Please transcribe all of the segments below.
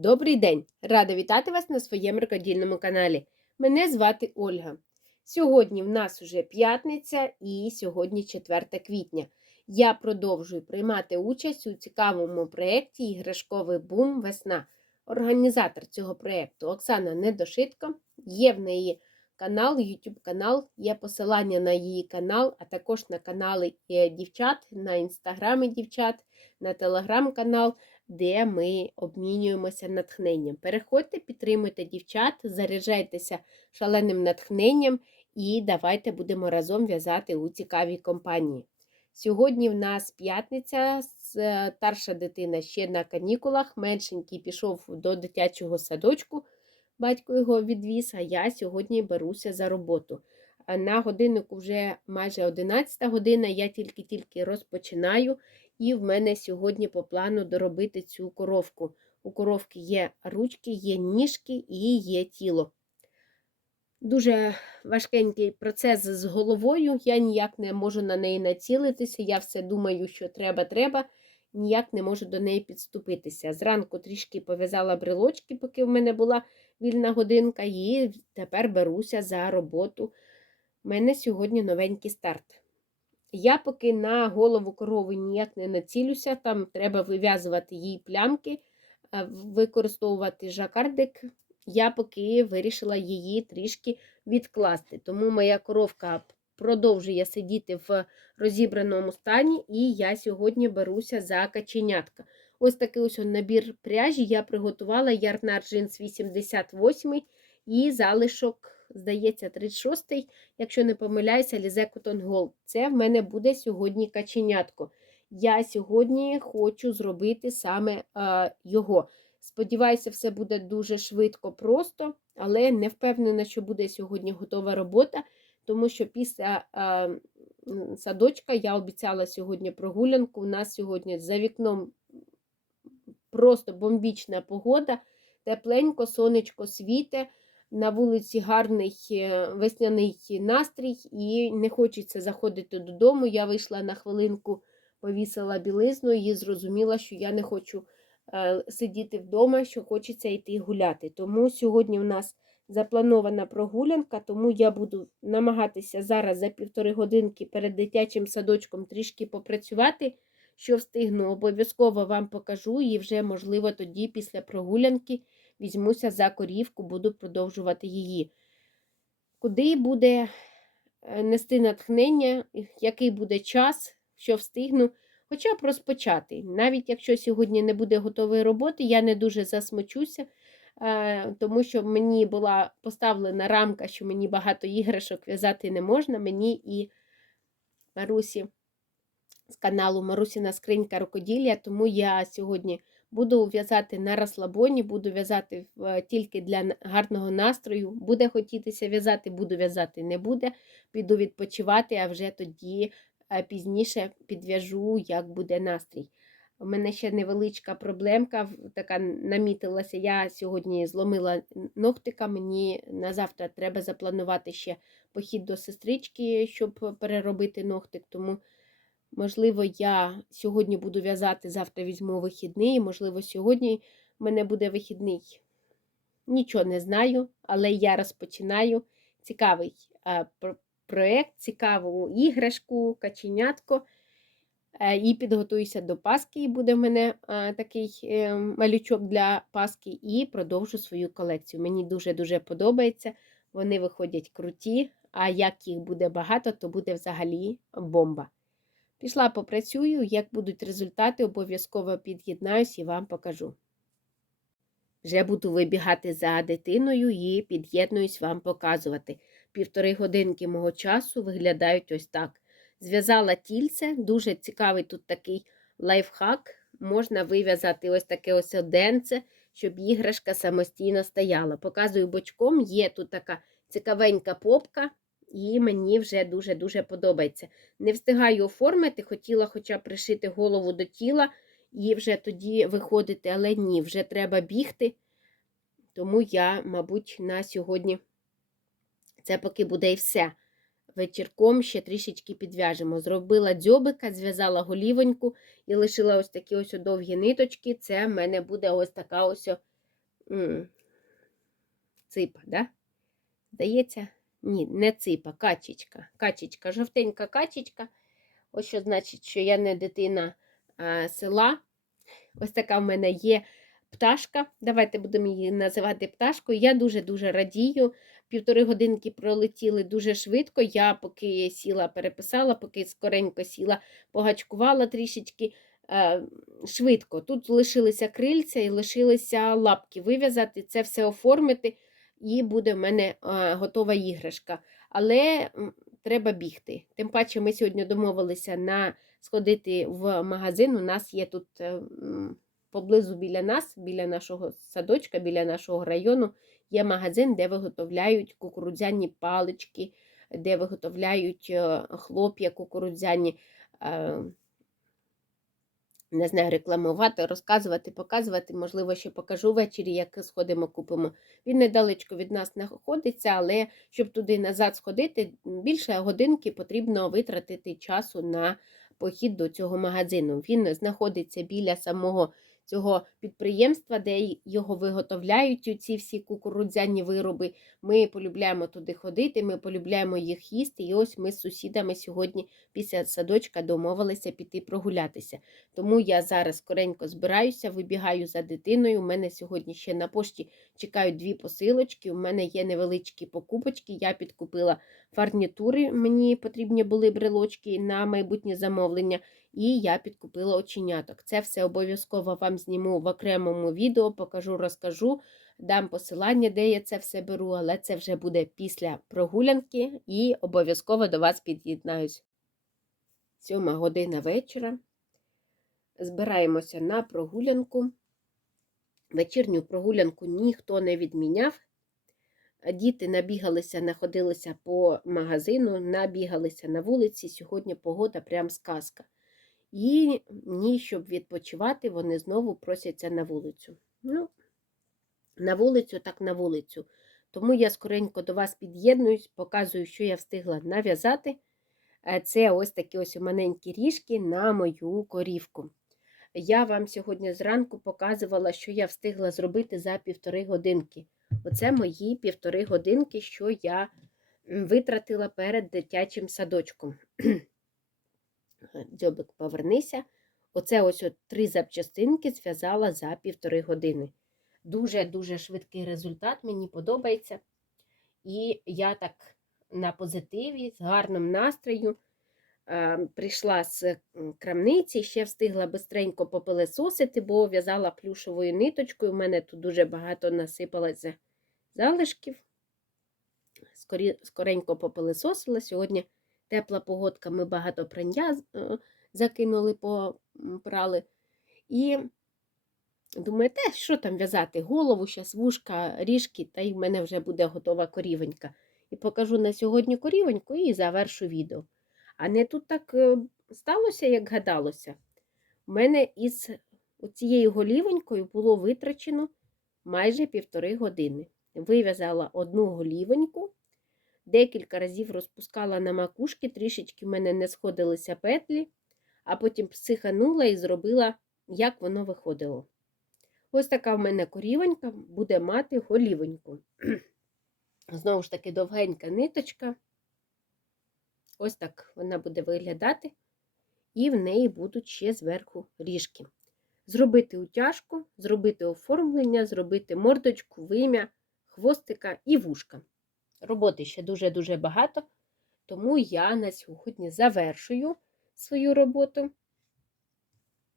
Добрий день! Рада вітати вас на своєму рукодільному каналі. Мене звати Ольга. Сьогодні в нас уже п'ятниця і сьогодні 4 квітня. Я продовжую приймати участь у цікавому проєкті Іграшковий бум Весна. Організатор цього проєкту Оксана Недошитко. Є в неї канал, YouTube канал, є посилання на її канал, а також на канали е, дівчат, на інстаграми дівчат, на телеграм-канал де ми обмінюємося натхненням. Переходьте, підтримуйте дівчат, заряджайтеся шаленим натхненням і давайте будемо разом в'язати у цікавій компанії. Сьогодні в нас п'ятниця, старша дитина ще на канікулах, меншенький пішов до дитячого садочку, батько його відвіз, а я сьогодні беруся за роботу. На годиннику вже майже 11 година, я тільки-тільки розпочинаю. І в мене сьогодні по плану доробити цю коровку. У коровки є ручки, є ніжки і є тіло. Дуже важкенький процес з головою, я ніяк не можу на неї націлитися. Я все думаю, що треба-треба, ніяк не можу до неї підступитися. Зранку трішки пов'язала брелочки, поки в мене була вільна годинка, і тепер беруся за роботу. У мене сьогодні новенький старт. Я поки на голову корови ніяк не націлюся, там треба вив'язувати їй плямки, використовувати жакардик. Я поки вирішила її трішки відкласти. Тому моя коровка продовжує сидіти в розібраному стані, і я сьогодні беруся за каченятка. Ось такий ось набір пряжі я приготувала ярнар джинс 88 і залишок здається, 36-й, якщо не помиляюся, Лізе Gold. Це в мене буде сьогодні каченятко. Я сьогодні хочу зробити саме а, його. Сподіваюся, все буде дуже швидко, просто, але не впевнена, що буде сьогодні готова робота, тому що після а, садочка я обіцяла сьогодні прогулянку. У нас сьогодні за вікном просто бомбічна погода, тепленько, сонечко світе на вулиці гарний е, весняний настрій, і не хочеться заходити додому. Я вийшла на хвилинку, повісила білизну і зрозуміла, що я не хочу е, сидіти вдома, що хочеться йти гуляти. Тому сьогодні у нас запланована прогулянка, тому я буду намагатися зараз за півтори годинки перед дитячим садочком трішки попрацювати. Що встигну, обов'язково вам покажу і вже, можливо, тоді після прогулянки візьмуся за корівку, буду продовжувати її. Куди буде е, нести натхнення, який буде час, що встигну, хоча б розпочати. Навіть якщо сьогодні не буде готової роботи, я не дуже засмучуся, е, тому що мені була поставлена рамка, що мені багато іграшок в'язати не можна. Мені і Марусі з каналу Марусіна Скринька рукоділля, тому я сьогодні. Буду в'язати на розслабоні, буду в'язати е, тільки для гарного настрою. Буде хотітися в'язати, буду в'язати, не буде. Піду відпочивати, а вже тоді е, пізніше підв'яжу, як буде настрій. У мене ще невеличка проблемка, така намітилася. Я сьогодні зломила ногтика, мені на завтра треба запланувати ще похід до сестрички, щоб переробити ногтик. тому Можливо, я сьогодні буду в'язати, завтра візьму вихідний, можливо, сьогодні в мене буде вихідний. Нічого не знаю, але я розпочинаю цікавий а, проєкт, цікаву іграшку, каченятко. А, і підготуюся до Паски, і буде в мене а, такий е, малючок для Паски, і продовжу свою колекцію. Мені дуже-дуже подобається. Вони виходять круті, а як їх буде багато, то буде взагалі бомба. Пішла попрацюю, як будуть результати, обов'язково під'єднаюсь і вам покажу. Вже буду вибігати за дитиною і під'єднуюсь вам показувати. Півтори годинки мого часу виглядають ось так. Зв'язала тільце, дуже цікавий тут такий лайфхак. Можна вив'язати ось таке ось оденце, щоб іграшка самостійно стояла. Показую бочком, є тут така цікавенька попка і мені вже дуже-дуже подобається. Не встигаю оформити, хотіла хоча б пришити голову до тіла і вже тоді виходити, але ні, вже треба бігти. Тому я, мабуть, на сьогодні це поки буде і все. Вечірком ще трішечки підв'яжемо. Зробила дзьобика, зв'язала голівоньку і лишила ось такі ось довгі ниточки. Це в мене буде ось така ось ципа, да? Здається, ні, не ципа, качечка. Качечка, жовтенька качечка. Ось що значить, що я не дитина а, села. Ось така в мене є пташка. Давайте будемо її називати пташкою. Я дуже-дуже радію. Півтори годинки пролетіли дуже швидко. Я поки сіла, переписала, поки скоренько сіла, погачкувала трішечки швидко. Тут лишилися крильця і лишилися лапки вив'язати, це все оформити, і буде в мене е, готова іграшка. Але треба бігти. Тим паче, ми сьогодні домовилися на сходити в магазин. У нас є тут е, поблизу біля нас, біля нашого садочка, біля нашого району, є магазин, де виготовляють кукурудзяні палички, де виготовляють е, хлоп'я кукурудзяні. Не знаю, рекламувати, розказувати, показувати. Можливо, ще покажу ввечері, як сходимо, купимо. Він недалечко від нас знаходиться, але щоб туди назад сходити, більше годинки потрібно витратити часу на похід до цього магазину. Він знаходиться біля самого цього підприємства, де його виготовляють ці всі кукурудзяні вироби. Ми полюбляємо туди ходити, ми полюбляємо їх їсти. І ось ми з сусідами сьогодні після садочка домовилися піти прогулятися. Тому я зараз скоренько збираюся, вибігаю за дитиною. У мене сьогодні ще на пошті чекають дві посилочки. У мене є невеличкі покупочки. Я підкупила фарнітури, мені потрібні були брелочки на майбутнє замовлення, і я підкупила оченяток. Це все обов'язково вам зніму в окремому відео, покажу, розкажу, дам посилання, де я це все беру, але це вже буде після прогулянки і обов'язково до вас під'єднаюсь. Сьома година вечора. Збираємося на прогулянку. Вечірню прогулянку ніхто не відміняв. Діти набігалися, находилися по магазину, набігалися на вулиці. Сьогодні погода прям сказка. І ні, щоб відпочивати, вони знову просяться на вулицю. Ну, на вулицю, так на вулицю. Тому я скоренько до вас під'єднуюсь, показую, що я встигла нав'язати. Е, Це ось такі ось маленькі ріжки на мою корівку. Я вам сьогодні зранку показувала, що я встигла зробити за півтори годинки. Оце мої півтори годинки, що я витратила перед дитячим садочком. Дзьобик, повернися. Оце ось от три запчастинки зв'язала за півтори години. Дуже-дуже швидкий результат, мені подобається. І я так на позитиві, з гарним настрою. е, Прийшла з крамниці, ще встигла бистренько попилесосити, бо в'язала плюшовою ниточкою. У мене тут дуже багато насипалося залишків. Скорі, скоренько попилесосила. Сьогодні тепла погодка, ми багато прання е, закинули, попрали. І думаю, що там в'язати? Голову, щас вушка, ріжки, та й в мене вже буде готова корівонька. І покажу на сьогодні корівоньку і завершу відео. А не тут так е, сталося, як гадалося. У мене із цією голівонькою було витрачено майже півтори години. Вив'язала одну голівоньку, декілька разів розпускала на макушки, трішечки в мене не сходилися петлі, а потім психанула і зробила, як воно виходило. Ось така в мене корівонька буде мати голівоньку. Знову ж таки, довгенька ниточка. Ось так вона буде виглядати, і в неї будуть ще зверху ріжки. Зробити утяжку, зробити оформлення, зробити мордочку, вим'я, хвостика і вушка. Роботи ще дуже-дуже багато, тому я на сьогодні завершую свою роботу.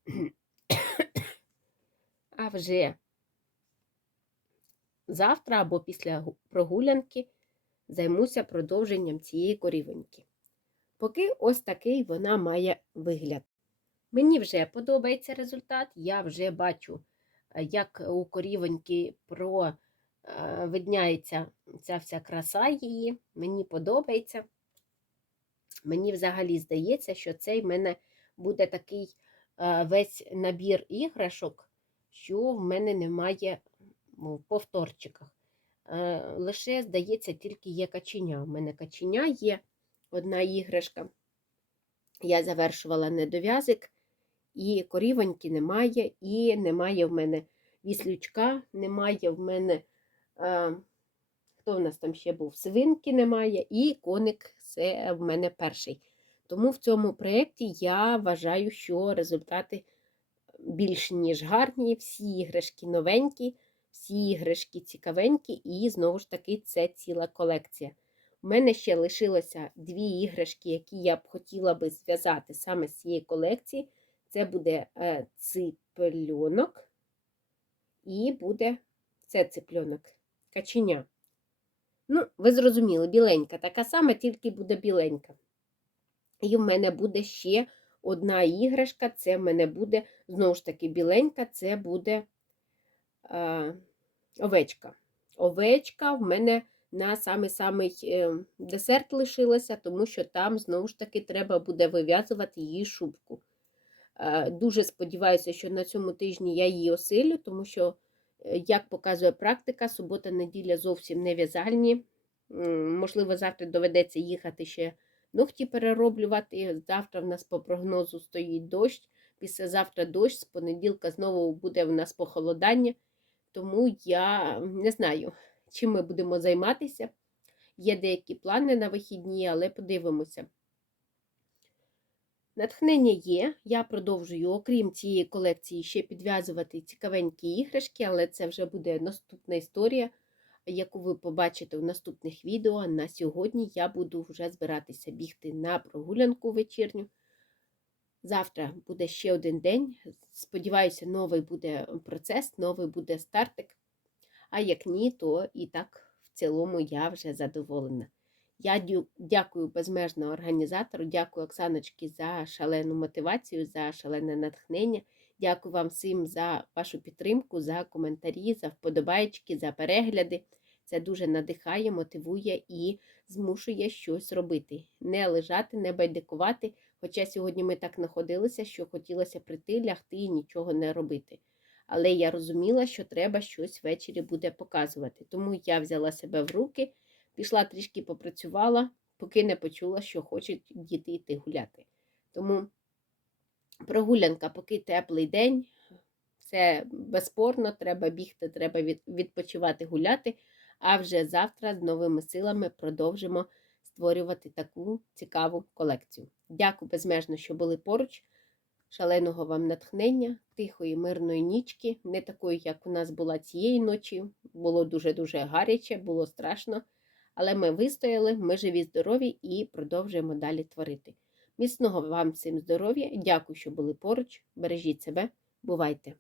А вже завтра або після прогулянки займуся продовженням цієї корівоньки. Поки ось такий вона має вигляд. Мені вже подобається результат, я вже бачу, е, як у корівоньки про видняється ця вся краса її. Мені подобається. Мені взагалі здається, що цей в мене буде такий е, весь набір іграшок, що в мене немає ну, в повторчиках. Е, Лише, здається, тільки є каченя. У мене каченя є одна іграшка. Я завершувала недов'язик, і корівоньки немає, і немає в мене віслючка, немає в мене. Хто в нас там ще був? Свинки немає, і коник це в мене перший. Тому в цьому проєкті я вважаю, що результати більш ніж гарні, всі іграшки новенькі, всі іграшки цікавенькі, і знову ж таки це ціла колекція. У мене ще лишилося дві іграшки, які я б хотіла би зв'язати саме з цієї колекції. Це буде е, ципленок і буде це ципленок, каченя. Ну, ви зрозуміли, біленька, така сама, тільки буде біленька. І в мене буде ще одна іграшка, це в мене буде, знову ж таки, біленька, це буде е, овечка. Овечка в мене на самий-самий е, десерт лишилася, тому що там, знову ж таки, треба буде вив'язувати її шубку. Дуже сподіваюся, що на цьому тижні я її осилю, тому що, як показує практика, субота-неділя зовсім не в'язальні. Можливо, завтра доведеться їхати ще ногті перероблювати. Завтра в нас по прогнозу стоїть дощ. Післязавтра дощ, з понеділка знову буде в нас похолодання. Тому я не знаю, чим ми будемо займатися. Є деякі плани на вихідні, але подивимося. Натхнення є, я продовжую, окрім цієї колекції, ще підв'язувати цікавенькі іграшки, але це вже буде наступна історія, яку ви побачите в наступних відео. На сьогодні я буду вже збиратися бігти на прогулянку вечірню. Завтра буде ще один день. Сподіваюся, новий буде процес, новий буде стартик. А як ні, то і так в цілому я вже задоволена. Я дякую безмежно організатору, дякую Оксаночці за шалену мотивацію, за шалене натхнення. Дякую вам всім за вашу підтримку, за коментарі, за вподобайки, за перегляди. Це дуже надихає, мотивує і змушує щось робити. Не лежати, не байдикувати. Хоча сьогодні ми так знаходилися, що хотілося прийти, лягти і нічого не робити. Але я розуміла, що треба щось ввечері буде показувати. Тому я взяла себе в руки. Пішла трішки попрацювала, поки не почула, що хочуть діти йти гуляти. Тому прогулянка, поки теплий день, це безспорно, треба бігти, треба відпочивати, гуляти. А вже завтра з новими силами продовжимо створювати таку цікаву колекцію. Дякую безмежно, що були поруч. Шаленого вам натхнення, тихої, мирної нічки, не такої, як у нас була цієї ночі. Було дуже-дуже гаряче, було страшно. Але ми вистояли, ми живі, здорові і продовжуємо далі творити. Міцного вам всім здоров'я, дякую, що були поруч. Бережіть себе, бувайте!